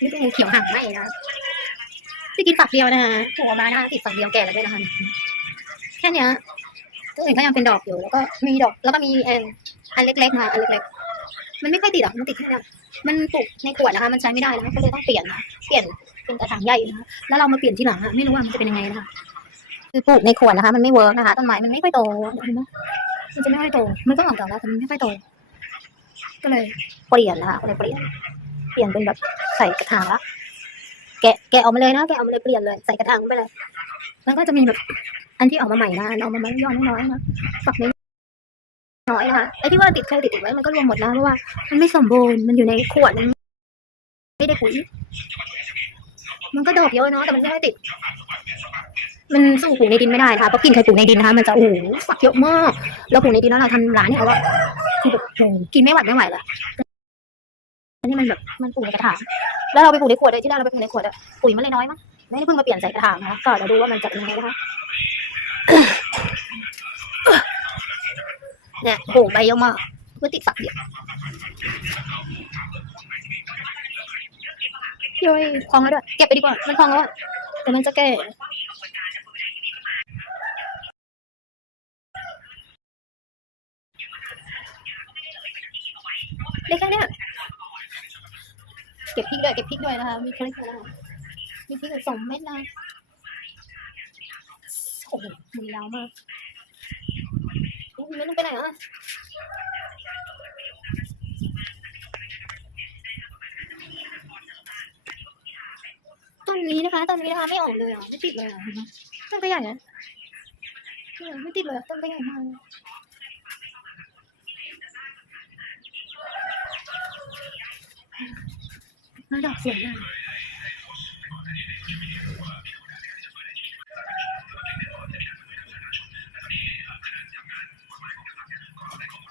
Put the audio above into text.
นี่เป็นงูเขียวหางไหมนะที่กินฝักเดียวนะคะถูกออกมานะคะติดฝักเดียวแก่แล้วด้วยนะคะแค่เนี้ยตัวอื่นก็ยังเป็นดอกอยู่ แล้วก็มีดอก แล้วก็มีเอออันเล็กๆมาอันเล็กๆ มันไม่ค่อยติดหรอก มันติดแค่เนี้ยมันปลูกในขวดนะคะมันใช้ไม่ได้นะคะก็เลยต้องเปลี่ยนนะเปลี่ยนเป็นกระถางใหญ่นะคะแล้วเรามาเปลี่ยนที่หลังอะไม่รู้ว่ามันจะเป็นยังไงนะคะคือปลูกในขวดนะคะ มันไม่เวิร์กนะคะต้นไม้มันไม่ค่อยโตเห็นไหมมันจะไม่ค่อยโต มันก็ออกดอกแล้วแต่มันไม่ค่อยโต ก็เลยเปลี่ยนนะคะก็เลยเปลี่ยนเปลี่ยนเป็นแบบใส่กระถางละแกะแกะออกมาเลยนะแกะออกมาเลยเปลี่ยนเลยใส่กระถางไปเลยแล้วก็จะมีแบบอันที่ออกมาใหม่นะอันออกมาใหม่ย่อนน้อยๆนะฝักน้อยนะคะไอ้ที่ว่าติดเคยติดติดไว้มันก็รวมหมดนะเพราะว่ามันไม่สมบูรณ์มันอยู่ในขวดมันไม่ได้ปุ๋ยมันก็ดอกเยอะเนาะแต่มันไม่ได้ติด มันสู้ปลูกในดินไม่ได้นะคะเพราะกินใครปลูกในดินนะคะมันจะโอ้โหฝักเยอะมากแล้วปลูกในดินแล้วเราทำร้านเนี่ยเอาว่าคือแบบกินไม่หวัดไม่ไหวเลย อันนี้มันแบบมันปลูกในกระถางแล้วเราไปปลูกในขวดเลยที่แรกเราไปปลูกในขวดอะปุ๋ยมันเลยน้อยมั้งไม่ได้เพิ่งมาเปลี่ยนใส่กระถางนะคะก็เดี๋ยวดูว่ามันจะเป็นยังไงนะคะเนี่ยโอ้โหใบเยอะมากเพื่อติดฝักเดียวย้ยคลองแล้วด้วยเก็บไปดีกว่ามันคลองแล้วอะเดี๋ยวมันจะแก่เล็กแค่เนี้ย เก็บพริกด้วยเก็บพริกด้วยนะคะ มีพริกด้วยนะคะมีพริกสองเม็ดนะโอ้โหมือยาวมากเอ๊ะเม็ดนึงไปไหนอะต้นนี้นะคะต้นนี้นะคะไม่ออกเลยอะไม่ติดเลยอะต้นก็ใหญ่นะเนี่ยไม่ติดเลยต้นก็ใหญ่มาก เลยแ